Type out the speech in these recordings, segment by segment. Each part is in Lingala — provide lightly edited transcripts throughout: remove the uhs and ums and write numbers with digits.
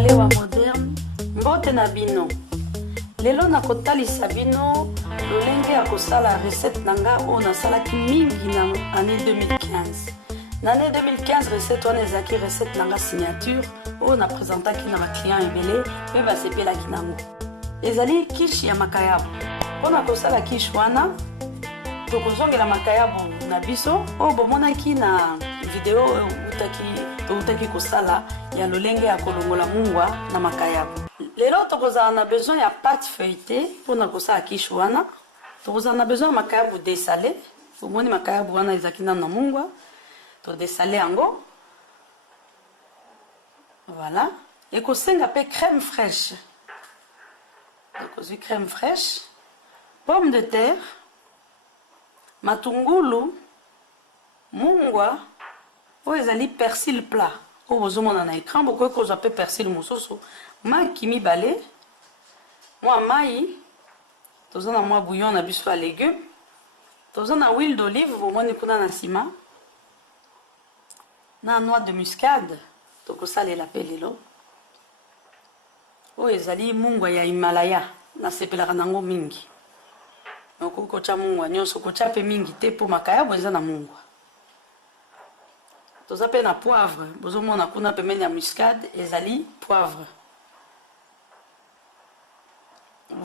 congolais wa moderne mbote na bino lelo nakotalisa bino lolenge ya kosala recette nanga oyo nasalaki mingi na année 2015 na année 2015 recette wana ezalaki recette nanga signature oyo napresentaki na baclient ebele mpe basepelaki nango ezali kishi ya makayabu mpona kosala kishi wana tokozongela makayabu na biso oyo bomonaki na video oyo toutaki kosala ya lolenge ya kolongola mungwa na makayabu lelo tokozala na besoin ya pâte feuilletée mpona kosala kishi wana tokozala na besoin ya makayabu desalé omoni makayabu wana ezalaki nanu na mungwa todesale yango voilà ekosenga mpe crème fraîche ekozwi crème fraîche pomme de terre matungulu mungwa oyo ezali persil plat oyo bozomona na écran bokoki kozwa mpe persil mosusu maki mibale mwa mai toza na mwa bouillon na biso ya légume toza na huile d'olive bomoni kuna na nsima na noix de muscade tokosalela mpe lelo oyo ezali mungwa ya himalaya nasepelaka nango mingi okoki kotya mungwa nyonso kotya mpe mingi te mpo makayabu eza na mungwa toza mpe na poivre bozomona kuna pembeni ya muscade ezali poivre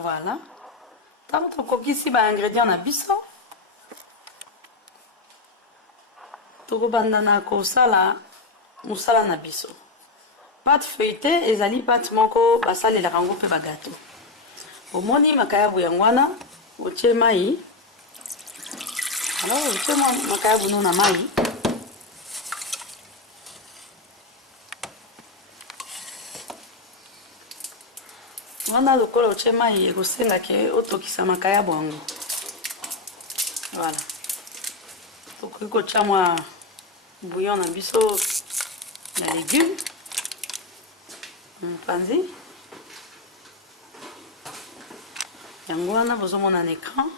voilà ntango tokokisi baingrédient na biso tokobanda na kosala mosala na biso pâte feuilletée ezali pâte moko basalelaka yango mpe bagato omoni makayabu yango wana otie mai alors otie makayabu no na mai wana lokola otie mai ekosenga ke otokisa makayabu yango voilà tokoki kotya mwa bouillon na biso ya légume mpanzi yango wana bozomona na écran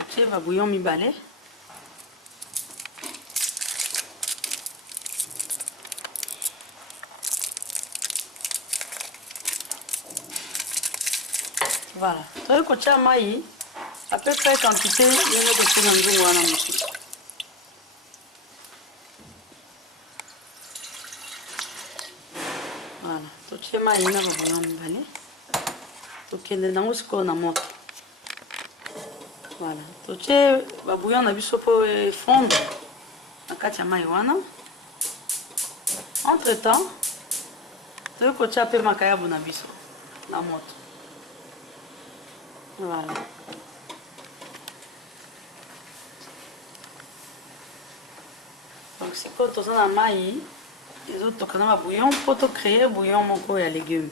otie babouillon mibale voilà toyei kotya mai à peu près quantité yenge totie na nzungu wana mosusu voilà totie mai na babouillon mibale tokende nango sikoyo na moto voilà totie babouillon na biso mpo efondre na kati ya mai wana entre temps toyei kotya mpe makayabu na biso na moto voilà donc sikoyo toza na mai ezotoka na babouillon mpo tocreye bouillon moko ya légume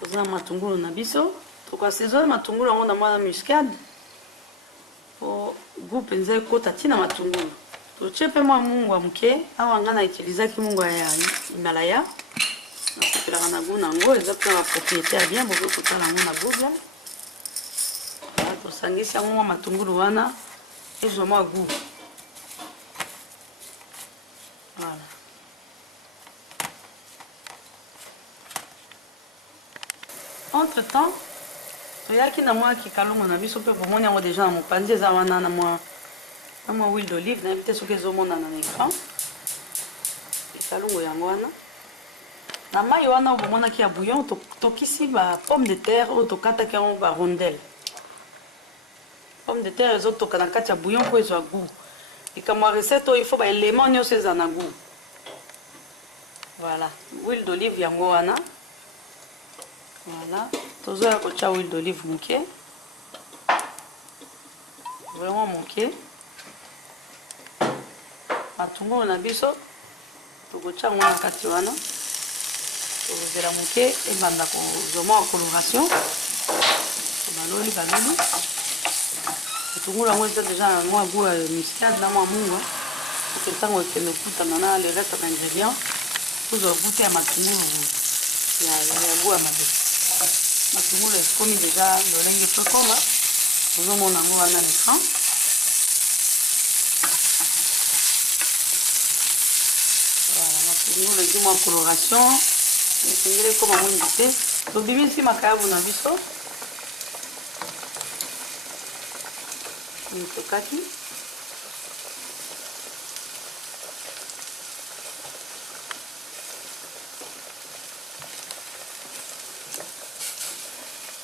toza na matungulu na biso tokoasezone matungulu yango na mwana muscade po goût mpenza ekota ntina matungulu totie mpe mwa mungwa moke awa nga na utilizaki mungwa ya himalaya nasepelaka na goût nango eza mpe na propriété ya bien bokoki kotala yango na google tosangisi yango mwa matungulu wana ezwa mwa goût voilà entre temps toyaki na mwa kikalongo na biso mpe bomoni yango deja na mopanzi eza wana na mwa huile d'olive nayebi te soki ezomonana na écran kikalongo yango wana na mai wana oyo bomonaki ya bouillon tokisi ba pomme de terre oyo tokataki yango barondele pomme de terre ezotoka na kati ya bouillon mpo ezwa goût likambo ya recette oyo ifo baélément nyonso eza na goût voilà huile d'olive yango wana voilà tozoya kotya huile d'olive moke vraiment moke matungulu na biso tokotya yango na kati wana tokozela moke ebanda kozwa mwa coloration baloli matungulu yango eza deja na mwa goût ya muscade na mwa mungwa oke ntango ekende okutana na le reste ya ingrédient kozwa goût ya matungulu ya goût ya mabe matungulu ekomi deja lolenge po ekoma ozomona yango wana na écran nous le dit moi coloration et comme on dit donc bien ici makayabu na biso ni tokaki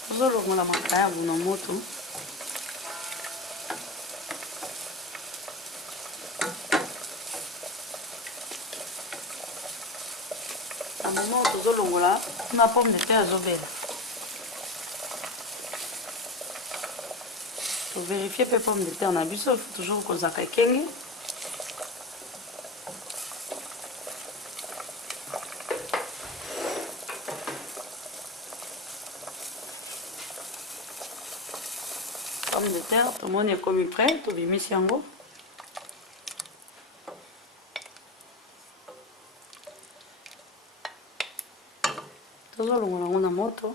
tozolongola makayabu na moto na moment tozolongola na pomme de terre ezobela tovérifie mpe pomme de terre na biso il faut toujours kozaka ekenge pomme de terre tomoni ekomi prêt tobimisi yango tozolongola yango na moto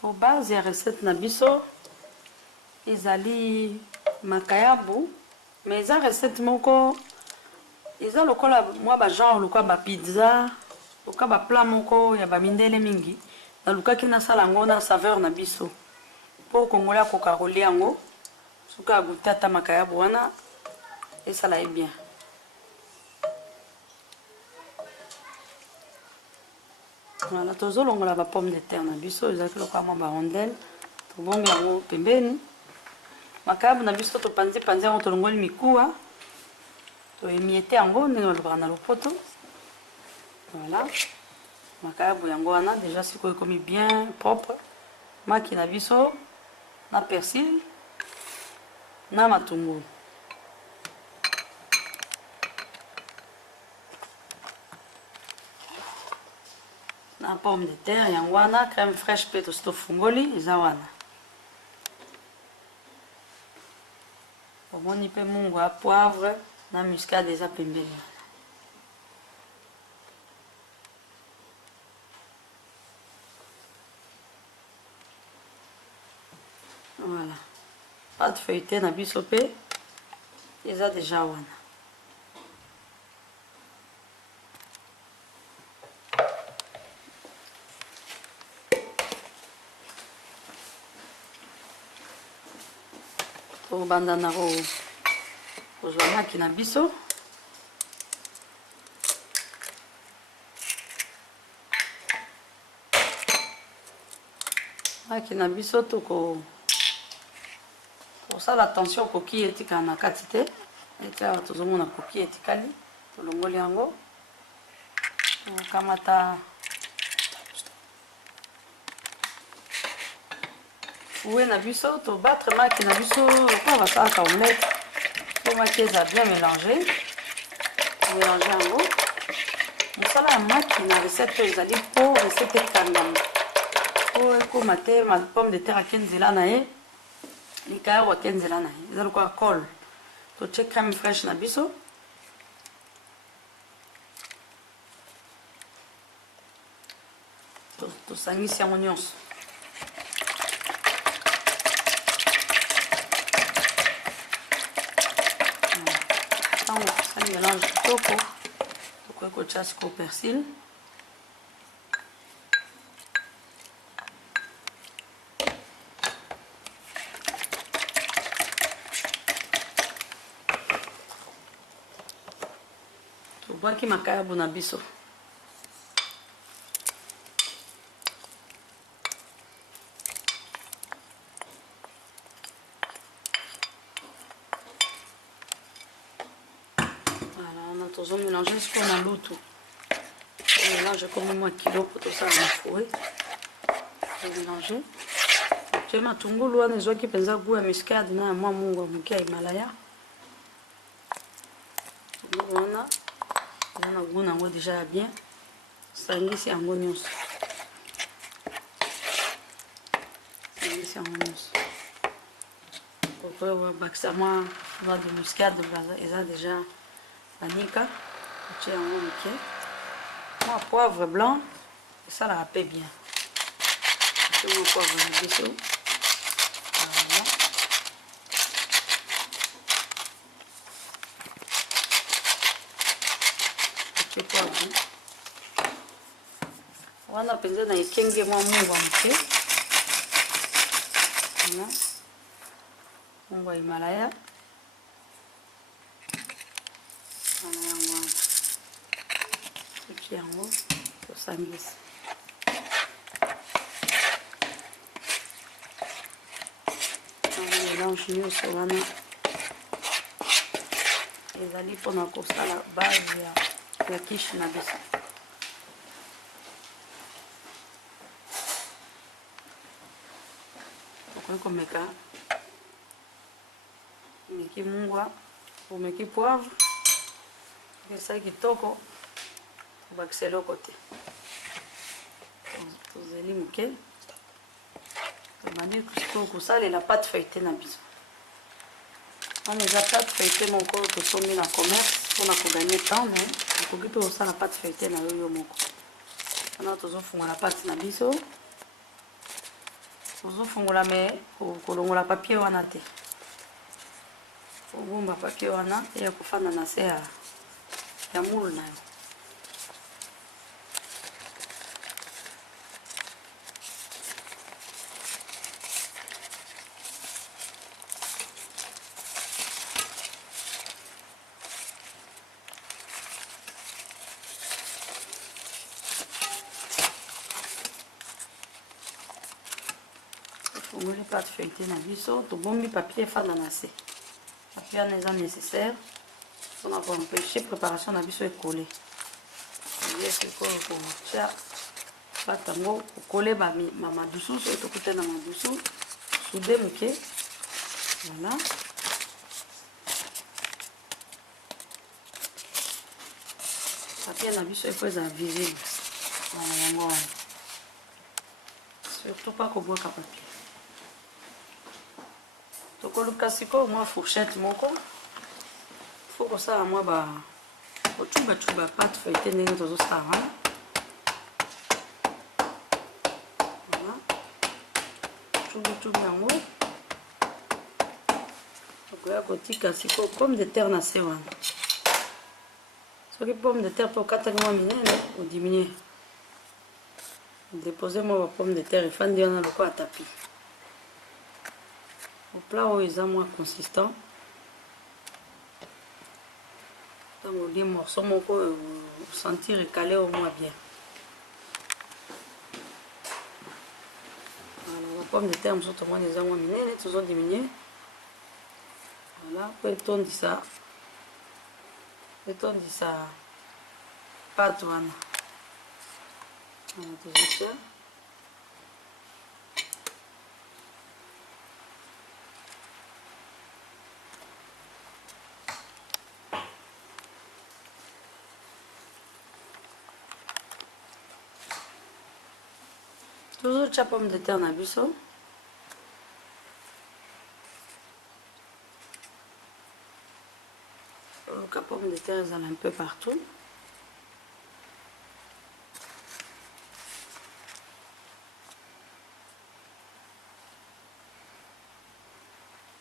po base ya recette na biso ezali makayabu mais eza recette moko eza lokola mwa bagenre lokola bapizza lokola baplat moko ya bamindele mingi nalukaki nasala yango na saveur na biso mpo kongola akoka kolia yango soki agute ata makayabu wana esala ye bien voilà tozolongola ba pomme de terre na biso ezalaki lokola mwa barondele tobombi yango pembeni makayabu na biso topanzi yango tolongoli mikuwa toemiete yango ndenge balobaka na lopoto voilà makayabu yango wana déjà sikoyo ekomi bien propre maki na biso na persil na matungulu na pomme de terre yango wana crème fraîche mpe tosi tofungoli eza wana omoni mpe mungu ya poivre na muscade eza pembeni voilà pâte feuilletée na biso mpe eza déjà wana tobanda na kozwa maki na biso tosala attention koki etikala na kati te ete awa tozomona koki etikali tolongoli yango okamata fouet na biso tobatre maki na biso lokola basalaka omelette po maki eza bien mélange yango mosala ya maki na recette oyo ezali po recette ekangama po ekoma te pomme de terre ake nzela na ye likayabu ake nzela na ye eza lokola cole totie crème fraîche na biso tosangisi yango nyonso ntango tosali mélange kitoko tokoki kotia siko persil tobwaki makayabu na biso tozo mélanger ce qu'on a l'autre. Et là, je commets moi kilo pour tout ça à fouet. Je vais mélanger. J'ai ma tungulu wana ezwaki penza goût ya muscade na mwa mungu ya moke ya Himalaya. Wana eza na goût nango déjà ya bien. Sangisi yango nyonso. Sangisi yango nyonso. Pourquoi bakisa mwa de muscade eza déjà banika otie yango moke mwa poivre blanc esalaka mpe bien otie mwa poivre na biso voilà. poivre. Wana penza na ekenge mwa mungwa moke. Voilà. Mungwa Himalaya. Voilà yango wana. Epi yango tosangisa. Mélange nyonso wana ezali mpona kosala base ya quiche na biso. Okoki komeka omeki mungwa, omeki poivre, esali kitoko, obakisa eloko te. Tozeli moke tomani kosalela pâte feuilletée na biso. wana eza pâte feuilletée moko tosombi na commerce mpona koganye temps, mais okoki mpe kosala pâte feuilletée na yo moko. wana tozofungola pâte na biso, tozofungola me kolongola papier wana te, kobomba papier wana eya kofanda na se ya moule na yo. On les pâtes feuilletées na biso, to bombi papier fanda na se. Papier wana eza nécessaire mpona koempêcher préparation na biso ekole. Sikoyo kotia pâte yango kokole bamadusu soki tokute na madusu soude moke. Voilà. Papier na biso efo eza visible. Voilà yango wana. Surtout pas kobwaka papier. Tokoluka sikoyo mwa fourchette moko, faut kosala mwa kocuba pâte feuilletée ndenge tozosala wana. Voilà. Cuba yango. Tokoya kotika sikoyo pomme de terre na se wana. Soki pomme de terre mpe okataki mwa minene odiminue. Déposer mwa pomme de terre efandi wana lokola tapis. Au plat oyo eza moins consistant, ntango olie morceau moko sentir recalé au moins bien. Voilà, la pomme de terre mosusu tomoni eza mwa minene tozodiminuer. Voilà, po etondisa pâte wana. Voilà, tozotia. Toujours la pomme de terre na biso. La pomme de terre est un peu partout.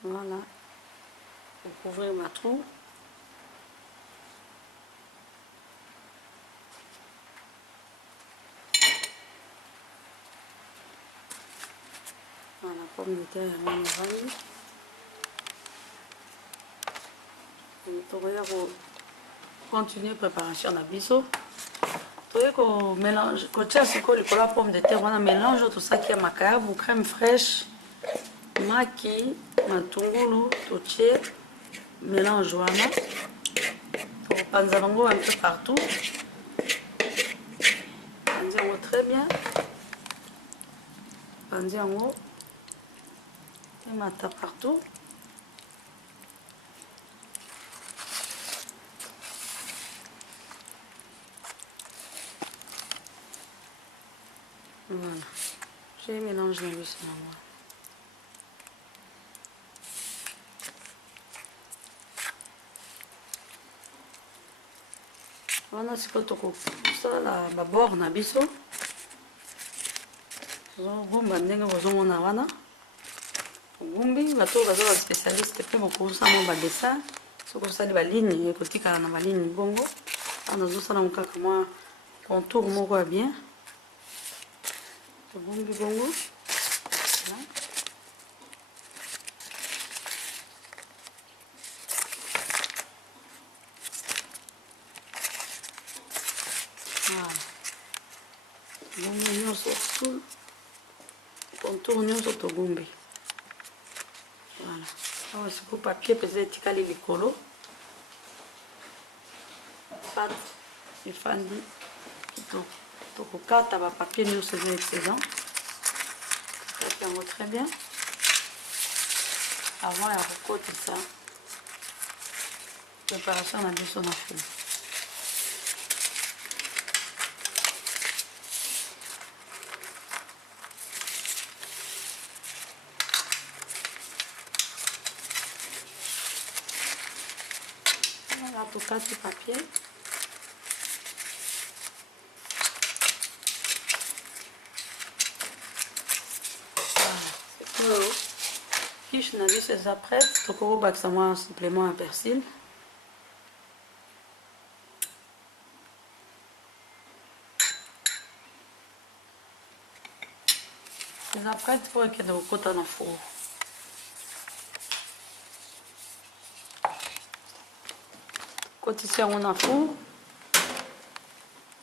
Voilà. Pour couvrir ma trou. Voilà, pomme de terre yango mivandi. Tokoya continuer préparation na biso. Toye ko mélange, kotia sikoyo likolo ya pomme de terre wana mélange tosaki ya makayabu, crème fraîche, maki, matungulu, totie mélange wana. Tokopanza yango un peu partout. Panzi yango très bien. Panzi yango mata partout. Voilà. J'ai mélangé la biche dans moi. Voilà, c'est pas trop ça la bord na biso. Bon bandenge bozomona wana. Gumbi bato baza ba spécialiste pe mokosa mo ba dessin soko sali ba ligne ekotikala na ba ligne bongo On a ça dans kaka moi contour moko ya bien. Tobongi bongo. Voilà. Bongo nyonso tout contour nyonso tobombi. Voilà. Alors c'est pour papier peut-être etikali likolo. Pâte efandi kitoko. Tokokata ba papier nyonso eza excellent. Kata yango très bien. Avant ya kokotisa préparation na biso na feu. Voilà, tokati le papier. Voilà. Quiche na biso eza prête. Tokobakisa mwa supplément à persil. Eza prête pour ekende kokota na four. Kotisi yango na four.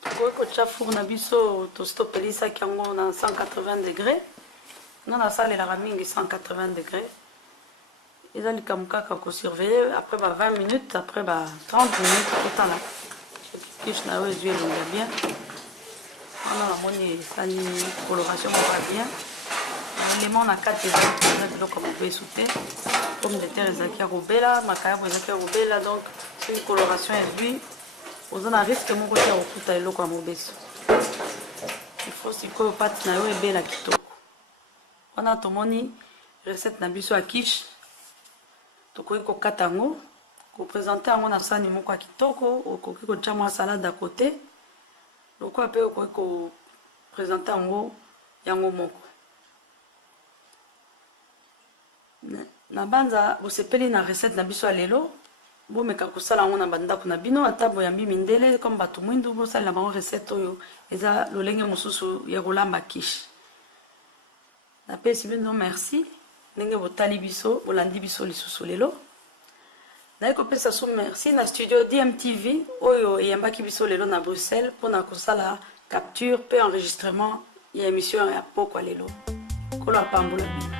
Tokoki kotia four na biso tostopelisaki yango na 180 degrés. Non, nasalelaka mingi 180 degrés. Eza likambo kaka kosurveiller après 20 minutes, après 30 minutes kotala. Quiche na yo ezwi elonga bien. Wana namoni esali coloration moko ya bien. Élément na kati eza biloko mobesu te. Pomme de terre ezalaki ya kobela, makayabo ezalaki ya kobela, donc c'est une coloration ezwi. Oza na risque moko te ya kokuta eloko ya mobesu. Il faut sikoyo pati na yo ebela kitoko. Wana tomoni recette na biso ya quiche. Tokoki kokata yango, koprésenter yango na sani moko ya kitoko, okoki kotia mwa salade à côté. Lokola pe okoki koprésenter yango moko. Na banza bosepeli na recette na biso ya lelo, bomeka kosala yango na bandako na bino ata boyambi mindele comme bato mwindu bosalela bango recette oyo eza lolenge mosusu ya kolamba quiche. Napesi bino merci ndenge botali biso bolandi biso lisusu lelo. Naye kopesa so merci na studio DMTV oyo eyambaki biso lelo na Bruxelles mpona kosala capture pe enregistrement ya émission ya pokwa lelo. Kolo apambola bino.